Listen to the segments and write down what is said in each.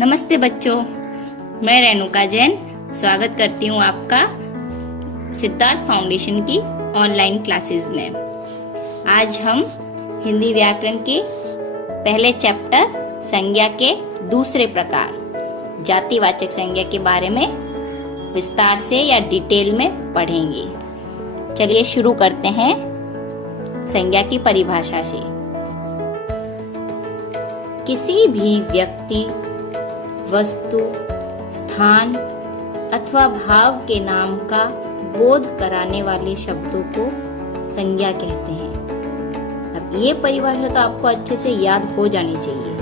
नमस्ते बच्चों, मैं रेणुका जैन स्वागत करती हूँ आपका सिद्धार्थ फाउंडेशन की ऑनलाइन क्लासेस में। आज हम हिंदी व्याकरण के पहले चैप्टर संज्ञा के दूसरे प्रकार जातिवाचक संज्ञा के बारे में विस्तार से या डिटेल में पढ़ेंगे। चलिए शुरू करते हैं संज्ञा की परिभाषा से। किसी भी व्यक्ति, वस्तु, स्थान अथवा भाव के नाम का बोध कराने वाले शब्दों को संज्ञा कहते हैं। अब ये परिभाषा तो आपको अच्छे से याद हो जानी चाहिए,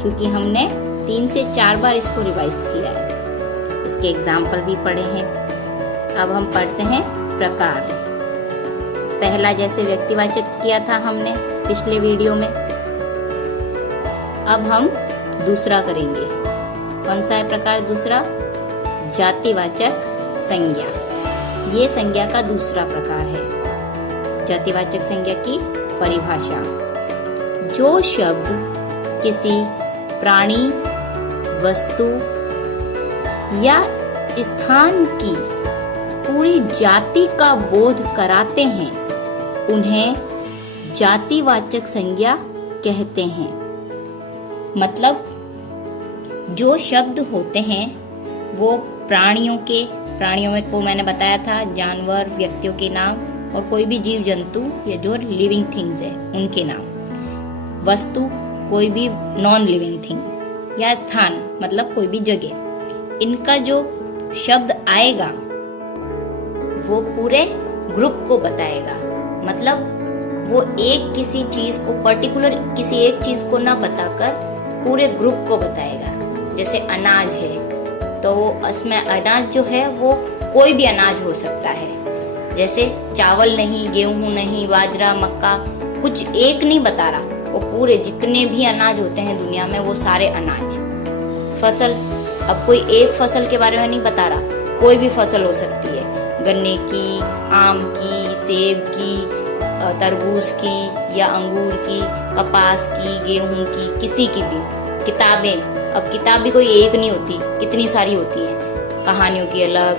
क्योंकि हमने 3 से 4 बार इसको रिवाइज किया है। इसके एग्जाम्पल भी पढ़े हैं। अब हम पढ़ते हैं प्रकार। पहला जैसे व्यक्तिवाचक किया था हमने पिछले वीडियो में, अब हम दूसरा करेंगे। कौन सा है प्रकार दूसरा? जातिवाचक संज्ञा। ये संज्ञा का दूसरा प्रकार है। जातिवाचक संज्ञा की परिभाषा: जो शब्द किसी प्राणी, वस्तु या स्थान की पूरी जाति का बोध कराते हैं, उन्हें जातिवाचक संज्ञा कहते हैं। मतलब जो शब्द होते हैं वो प्राणियों में को मैंने बताया था, जानवर, व्यक्तियों के नाम, और कोई भी जीव जंतु या जो लिविंग थिंग्स है उनके नाम। वस्तु कोई भी नॉन लिविंग थिंग, या स्थान मतलब कोई भी जगह। इनका जो शब्द आएगा वो पूरे ग्रुप को बताएगा। मतलब वो एक किसी चीज को, पर्टिकुलर किसी एक चीज को ना बताकर पूरे ग्रुप को बताएगा। जैसे अनाज है तो उसमें अनाज जो है वो कोई भी अनाज हो सकता है। जैसे चावल नहीं, गेहूं नहीं, बाजरा, मक्का, कुछ एक नहीं बता रहा, वो पूरे जितने भी अनाज होते हैं दुनिया में वो सारे अनाज। फसल, अब कोई एक फसल के बारे में नहीं बता रहा, कोई भी फसल हो सकती है, गन्ने की, आम की, सेब की, तरबूज की या अंगूर की, कपास की, गेहूं की, किसी की भी। किताबें, अब किताब भी कोई एक नहीं होती, कितनी सारी होती हैं। कहानियों की अलग,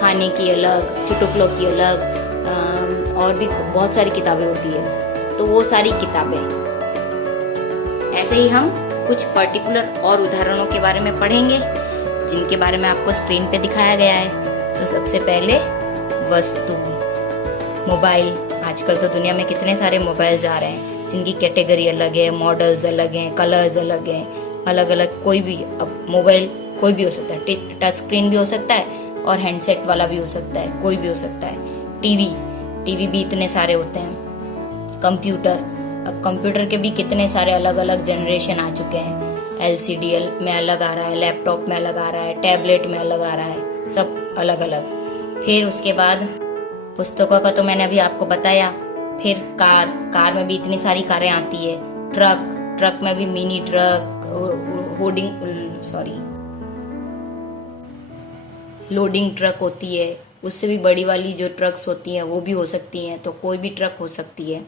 खाने की अलग, चुटकुलों की अलग, और भी बहुत सारी किताबें होती है। तो वो सारी किताबें। ऐसे ही हम कुछ पर्टिकुलर और उदाहरणों के बारे में पढ़ेंगे, जिनके बारे में आपको स्क्रीन पे दिखाया गया है। तो सबसे पहले वस्तु, मोबाइल। आजकल तो दुनिया में कितने सारे मोबाइल्स आ रहे हैं, जिनकी कैटेगरी अलग है, मॉडल्स अलग हैं, कलर्स अलग हैं, अलग अलग। कोई भी, अब मोबाइल कोई भी हो सकता है, टच स्क्रीन भी हो सकता है और हैंडसेट वाला भी हो सकता है, कोई भी हो सकता है। टीवी भी इतने सारे होते हैं। कंप्यूटर, अब कंप्यूटर के भी कितने सारे अलग अलग जनरेशन आ चुके हैं। LCD में अलग आ रहा है, लैपटॉप में अलग आ रहा है, टैबलेट में अलग आ रहा है, सब अलग अलग। फिर उसके बाद पुस्तकों का तो मैंने अभी आपको बताया। फिर कार में भी इतनी सारी कारें आती है। ट्रक में भी मिनी ट्रक, लोडिंग ट्रक होती है। उससे भी बड़ी वाली जो ट्रक्स होती हैं वो भी हो सकती हैं, तो कोई भी ट्रक हो सकती है।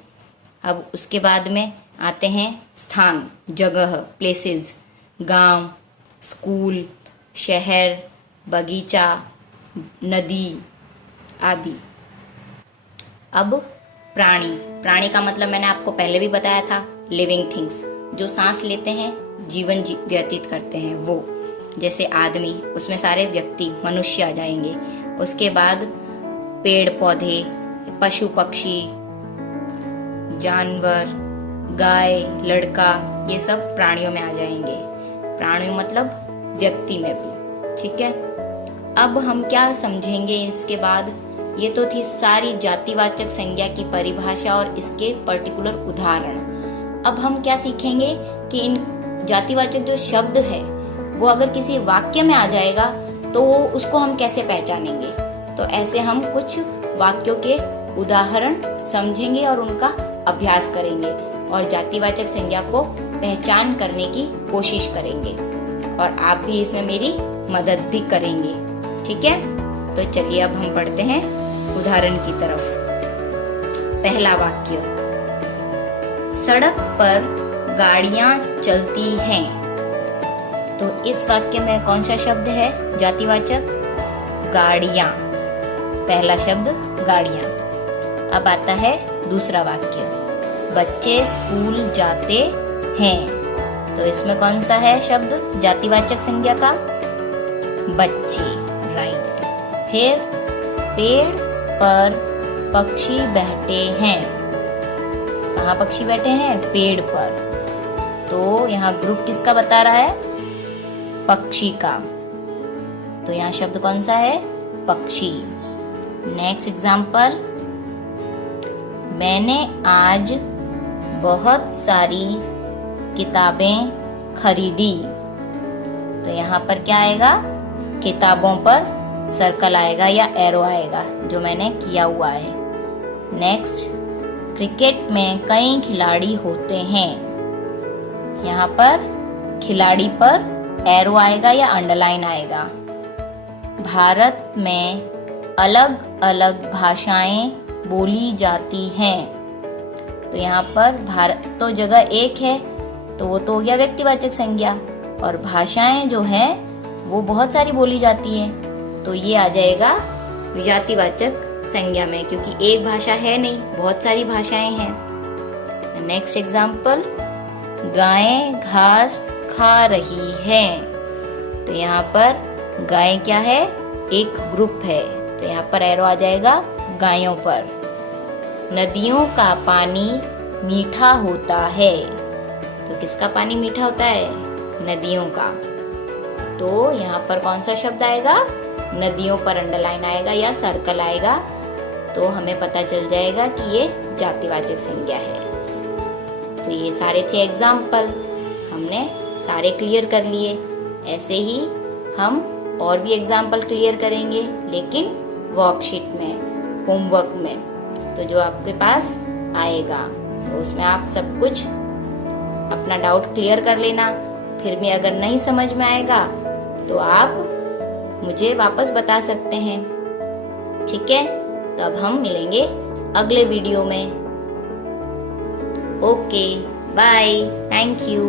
अब उसके बाद में आते हैं स्थान, जगह, प्लेसेस, गांव, स्कूल, शहर, बगीचा, नदी आदि। अब प्राणी का मतलब मैंने आपको पहले भी बताया था, लिविंग थिंग्स, जो सांस लेते हैं, जीवन व्यतीत करते हैं वो। जैसे आदमी, उसमें सारे व्यक्ति, मनुष्य आ जाएंगे। उसके बाद पेड़ पौधे, पशु पक्षी, जानवर, गाय, लड़का, ये सब प्राणियों में आ जाएंगे। प्राणियों मतलब व्यक्ति में भी। ठीक है, अब हम क्या समझेंगे इसके बाद? ये तो थी सारी जातिवाचक संज्ञा की परिभाषा और इसके पर्टिकुलर उदाहरण। अब हम क्या सीखेंगे कि इन जातिवाचक जो शब्द है वो अगर किसी वाक्य में आ जाएगा तो उसको हम कैसे पहचानेंगे। तो ऐसे हम कुछ वाक्यों के उदाहरण समझेंगे और उनका अभ्यास करेंगे और जातिवाचक संज्ञा को पहचान करने की कोशिश करेंगे, और आप भी इसमें मेरी मदद भी करेंगे। ठीक है, तो चलिए अब हम पढ़ते हैं उदाहरण की तरफ। पहला वाक्य, सड़क पर गाड़ियां चलती हैं। तो इस वाक्य में कौन सा शब्द है जातिवाचक? गाड़ियां। पहला शब्द गाड़ियां। अब आता है दूसरा वाक्य, बच्चे स्कूल जाते हैं। तो इसमें कौन सा है शब्द जातिवाचक संज्ञा का? बच्चे, राइट। फिर पेड़ पर पक्षी बैठे हैं। कहाँ पक्षी बैठे हैं? पेड़ पर। तो यहाँ ग्रुप किसका बता रहा है? पक्षी का। तो यहाँ शब्द कौन सा है? पक्षी। नेक्स्ट एग्जाम्पल, मैंने आज बहुत सारी किताबें खरीदी। तो यहाँ पर क्या आएगा? किताबों पर सर्कल आएगा या एरो आएगा जो मैंने किया हुआ है। नेक्स्ट, क्रिकेट में कई खिलाड़ी होते हैं। यहाँ पर खिलाड़ी पर एरो आएगा या अंडरलाइन आएगा। भारत में अलग अलग भाषाएं बोली जाती हैं। तो यहाँ पर भारत तो जगह एक है, तो वो तो हो गया व्यक्तिवाचक संज्ञा, और भाषाएं जो है वो बहुत सारी बोली जाती हैं, तो ये आ जाएगा जातिवाचक संज्ञा में, क्योंकि एक भाषा है नहीं, बहुत सारी भाषाएं हैं। नेक्स्ट एग्जाम्पल, गायें घास खा रही हैं। तो यहाँ पर गाय क्या है? एक ग्रुप है, तो यहाँ पर एरो आ जाएगा गायों पर। नदियों का पानी मीठा होता है। तो किसका पानी मीठा होता है? नदियों का। तो यहाँ पर कौन सा शब्द आएगा? नदियों पर अंडरलाइन आएगा या सर्कल आएगा, तो हमें पता चल जाएगा कि ये जातिवाचक संज्ञा है। तो ये सारे थे एग्जाम्पल, हमने सारे क्लियर कर लिए। ऐसे ही हम और भी एग्जाम्पल क्लियर करेंगे, लेकिन वर्कशीट में, होमवर्क में। तो जो आपके पास आएगा तो उसमें आप सब कुछ अपना डाउट क्लियर कर लेना। फिर भी अगर नहीं समझ में आएगा तो आप मुझे वापस बता सकते हैं, ठीक है? तब हम मिलेंगे अगले वीडियो में। Okay, bye, thank you.